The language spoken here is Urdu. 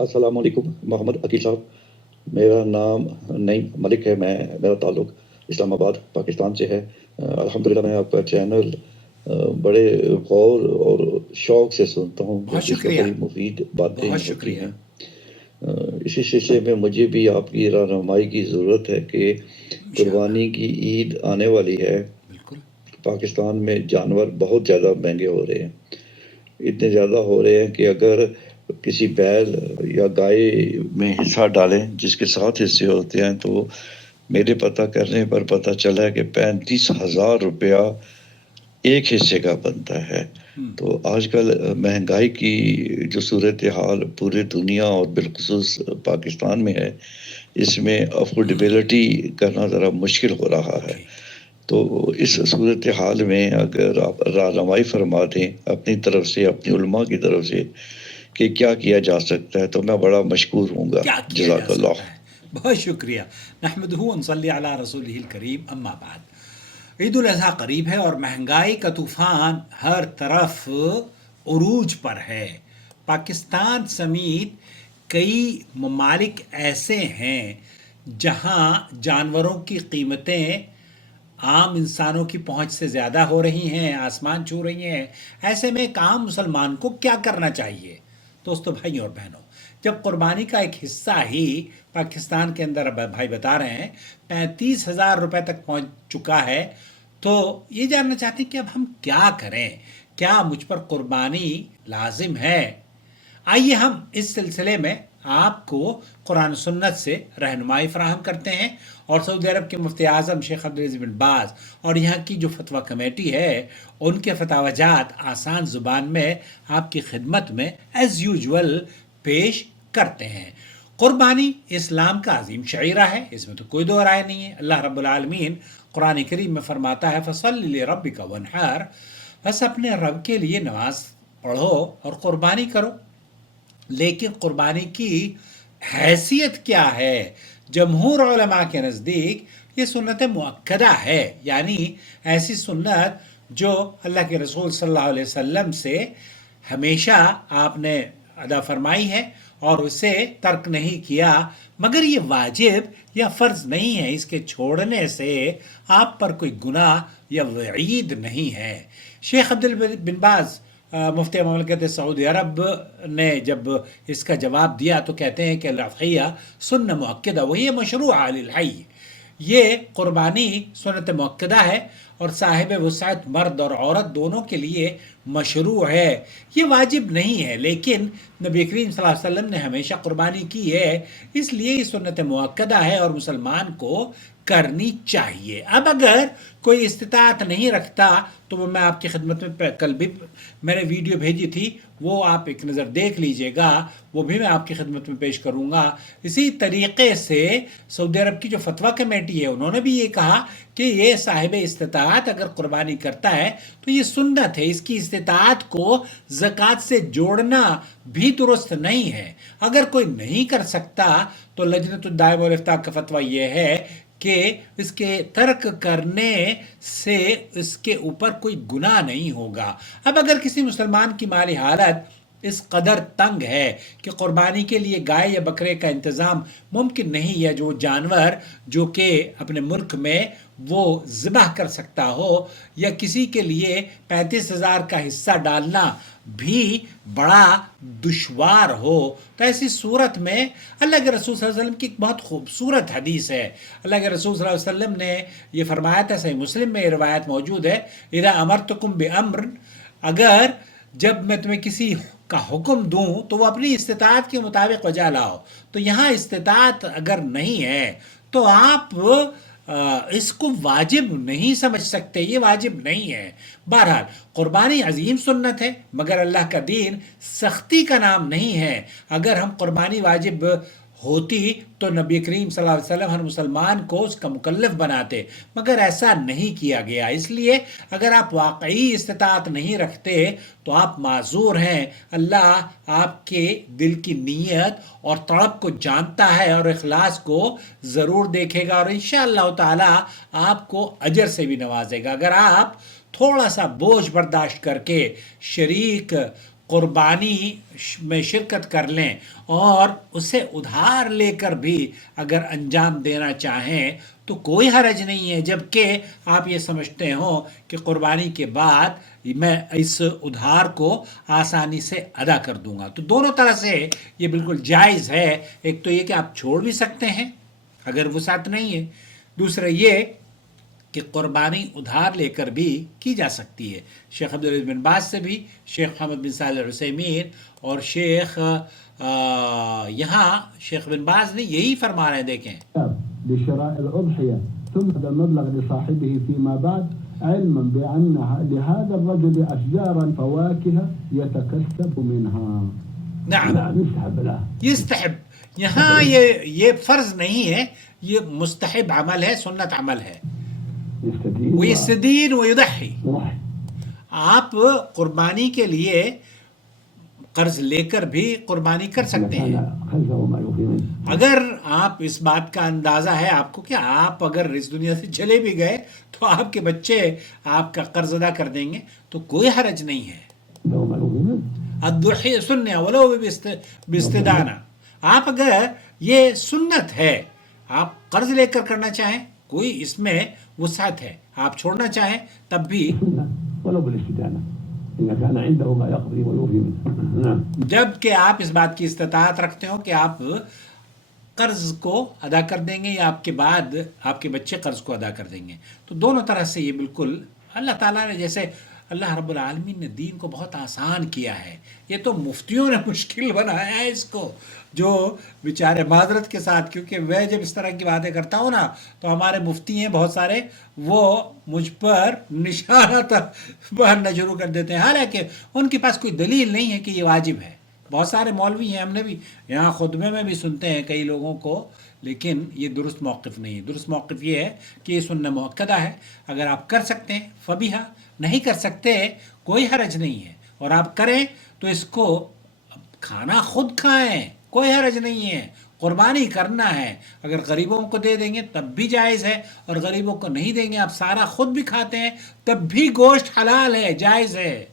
السلام علیکم محمد عقیل صاحب. میرا نام نعیم ملک ہے. میرا تعلق اسلام آباد پاکستان سے ہے. الحمدللہ میں آپ کا چینل بڑے غور اور شوق سے سنتا ہوں بہت کیونکہ اس میں شکریہ، بڑی مفید باتیں بہت ہوتی شکریہ. ہیں. اسی سلسلے میں مجھے بھی آپ کی رہنمائی کی ضرورت ہے کہ انشاءاللہ. قربانی کی عید آنے والی ہے. بالکل. پاکستان میں جانور بہت زیادہ مہنگے ہو رہے ہیں. اتنے زیادہ ہو رہے ہیں کہ اگر کسی بیل یا گائے میں حصہ ڈالیں جس کے 7 حصے ہوتے ہیں تو میرے پتہ کرنے پر پتہ چلا کہ 35,000 روپیہ ایک حصے کا بنتا ہے. تو آج کل مہنگائی کی جو صورتحال پورے دنیا اور بالخصوص پاکستان میں ہے، اس میں افورڈیبلٹی کرنا ذرا مشکل ہو رہا ہے. تو اس صورتحال میں اگر آپ رہنمائی فرما دیں اپنی طرف سے، اپنی علماء کی طرف سے کہ کیا کیا جا سکتا ہے تو میں بڑا مشکور ہوں گا. کیا کیا جا جزاک اللہ. سکتا ہے؟ بہت شکریہ. نحمدہ ونصلی علی رسولہ الکریم، اما بعد. عید الاضحیٰ قریب ہے اور مہنگائی کا طوفان ہر طرف عروج پر ہے. پاکستان سمیت کئی ممالک ایسے ہیں جہاں جانوروں کی قیمتیں عام انسانوں کی پہنچ سے زیادہ ہو رہی ہیں، آسمان چھو رہی ہیں. ایسے میں ایک عام مسلمان کو کیا کرنا چاہیے؟ دوستو، بھائی اور بہنوں، جب قربانی کا ایک حصہ ہی پاکستان کے اندر بھائی بتا رہے ہیں 35,000 روپے تک پہنچ چکا ہے، تو یہ جاننا چاہتے ہیں کہ اب ہم کیا کریں؟ کیا مجھ پر قربانی لازم ہے؟ آئیے ہم اس سلسلے میں آپ کو قرآن و سنت سے رہنمائی فراہم کرتے ہیں، اور سعودی عرب کے مفتی اعظم شیخ عبدالعزیز بن باز اور یہاں کی جو فتویٰ کمیٹی ہے ان کے فتاوی جات آسان زبان میں آپ کی خدمت میں ایز یوزول پیش کرتے ہیں. قربانی اسلام کا عظیم شعیرہ ہے، اس میں تو کوئی دو رائے نہیں ہے. اللہ رب العالمین قرآن کریم میں فرماتا ہے فَصَلِّ لِرَبِّكَ وَانْحَرْ، بس اپنے رب کے لیے نماز پڑھو اور قربانی کرو. لیکن قربانی کی حیثیت کیا ہے؟ جمہور علماء کے نزدیک یہ سنت مؤکدہ ہے، یعنی ایسی سنت جو اللہ کے رسول صلی اللہ علیہ وسلم سے ہمیشہ آپ نے ادا فرمائی ہے اور اسے ترک نہیں کیا، مگر یہ واجب یا فرض نہیں ہے. اس کے چھوڑنے سے آپ پر کوئی گناہ یا وعید نہیں ہے. شیخ عبدالعزیز بن باز مفتی مملکت سعودی عرب نے جب اس کا جواب دیا تو کہتے ہیں کہ الاضحیہ سنہ مؤکدہ وہی مشروع للحی، یہ قربانی سنت مؤکدہ ہے اور صاحب وسعت مرد اور عورت دونوں کے لیے مشروع ہے، یہ واجب نہیں ہے. لیکن نبی کریم صلی اللہ علیہ وسلم نے ہمیشہ قربانی کی ہے، اس لیے یہ سنت مؤکدہ ہے اور مسلمان کو کرنی چاہیے. اب اگر کوئی استطاعت نہیں رکھتا تو وہ میں آپ کی خدمت میں کل بھی میں نے ویڈیو بھیجی تھی، وہ آپ ایک نظر دیکھ لیجئے گا، وہ بھی میں آپ کی خدمت میں پیش کروں گا. اسی طریقے سے سعودی عرب کی جو فتویٰ کمیٹی ہے انہوں نے بھی یہ کہا کہ یہ صاحب استطاعت اگر قربانی کرتا ہے تو یہ سنت ہے، اس کی استطاعت کو زکوٰۃ سے جوڑنا بھی درست نہیں ہے. اگر کوئی نہیں کر سکتا تو لجنۃ الدائمہ والافتاء کا فتویٰ یہ ہے کہ اس کے ترک کرنے سے اس کے اوپر کوئی گناہ نہیں ہوگا. اب اگر کسی مسلمان کی مالی حالت اس قدر تنگ ہے کہ قربانی کے لیے گائے یا بکرے کا انتظام ممکن نہیں، یا جو جانور جو کہ اپنے ملک میں وہ ذبح کر سکتا ہو، یا کسی کے لیے 35,000 کا حصہ ڈالنا بھی بڑا دشوار ہو، تو ایسی صورت میں اللہ کے رسول صلی اللہ علیہ وسلم کی ایک بہت خوبصورت حدیث ہے. اللہ کے رسول صلی اللہ علیہ وسلم نے یہ فرمایا تھا، صحیح مسلم میں یہ روایت موجود ہے، اذا امرتکم بامر، اگر جب میں تمہیں کسی کا حکم دوں تو وہ اپنی استطاعت کے مطابق بجا لاؤ. تو یہاں استطاعت اگر نہیں ہے تو آپ اس کو واجب نہیں سمجھ سکتے، یہ واجب نہیں ہے. بہرحال قربانی عظیم سنت ہے، مگر اللہ کا دین سختی کا نام نہیں ہے. اگر ہم قربانی واجب ہوتی تو نبی کریم صلی اللہ علیہ وسلم ہر مسلمان کو اس کا مکلف بناتے، مگر ایسا نہیں کیا گیا. اس لیے اگر آپ واقعی استطاعت نہیں رکھتے تو آپ معذور ہیں. اللہ آپ کے دل کی نیت اور طلب کو جانتا ہے اور اخلاص کو ضرور دیکھے گا، اور انشاءاللہ تعالی آپ کو اجر سے بھی نوازے گا. اگر آپ تھوڑا سا بوجھ برداشت کر کے شریک قربانی میں شرکت کر لیں اور اسے ادھار لے کر بھی اگر انجام دینا چاہیں تو کوئی حرج نہیں ہے، جبکہ آپ یہ سمجھتے ہوں کہ قربانی کے بعد میں اس ادھار کو آسانی سے ادا کر دوں گا۔ تو دونوں طرح سے یہ بالکل جائز ہے۔ ایک تو یہ کہ آپ چھوڑ بھی سکتے ہیں اگر وسعت نہیں ہے، دوسرا یہ کہ قربانی ادھار لے کر بھی کی جا سکتی ہے۔ شیخ عبدالعزیز بن باز سے بھی، شیخ محمد بن صالح العثیمین اور شیخ یہاں شیخ بن باز نے یہی فرما رہے ہیں، دیکھیں بشراء الأضحية ثم هذا المبلغ لصاحبه فيما بعد علما بأن لهذا الرجل أشجارا فواكه يتكسب منها. نعم يستحب له. یستحب، یہاں یہ فرض نہیں ہے، یہ مستحب عمل ہے، سنت عمل ہے۔ ویستدین ویضحی، آپ قربانی کے لیے قرض لے کر بھی قربانی کر سکتے ہیں اگر آپ اس بات کا اندازہ ہے آپ کو کہ آپ اگر اس دنیا سے چلے بھی گئے تو آپ کے بچے آپ کا قرض ادا کر دیں گے تو کوئی حرج نہیں ہے۔ الضحیہ سنہ ولو باستدانہ، آپ اگر یہ سنت ہے، آپ قرض لے کر کرنا چاہیں کوئی اس میں وسعت ہے، آپ چھوڑنا چاہیں تب بھی ولو بالاستدانة إذا كان عنده ما يقضي ويوفي منه. جب کہ آپ اس بات کی استطاعت رکھتے ہو کہ آپ قرض کو ادا کر دیں گے یا آپ کے بعد آپ کے بچے قرض کو ادا کر دیں گے، تو دونوں طرح سے یہ بالکل اللہ تعالیٰ نے، جیسے اللہ رب العالمین نے دین کو بہت آسان کیا ہے، یہ تو مفتیوں نے مشکل بنایا ہے اس کو، جو بیچارے معذرت کے ساتھ، کیونکہ میں جب اس طرح کی باتیں کرتا ہوں نا تو ہمارے مفتی ہیں بہت سارے، وہ مجھ پر نشانہ تک بہرنا شروع کر دیتے ہیں، حالانکہ ان کے پاس کوئی دلیل نہیں ہے کہ یہ واجب ہے۔ بہت سارے مولوی ہیں، ہم نے بھی یہاں خطبے میں بھی سنتے ہیں کئی لوگوں کو، لیکن یہ درست موقف نہیں ہے۔ درست موقف یہ ہے کہ یہ سنہ مؤکدہ ہے، اگر آپ کر سکتے ہیں فبیہا، نہیں کر سکتے کوئی حرج نہیں ہے، اور آپ کریں تو اس کو کھانا خود کھائیں، کوئی حرج نہیں ہے۔ قربانی کرنا ہے، اگر غریبوں کو دے دیں گے تب بھی جائز ہے، اور غریبوں کو نہیں دیں گے آپ سارا خود بھی کھاتے ہیں تب بھی گوشت حلال ہے، جائز ہے۔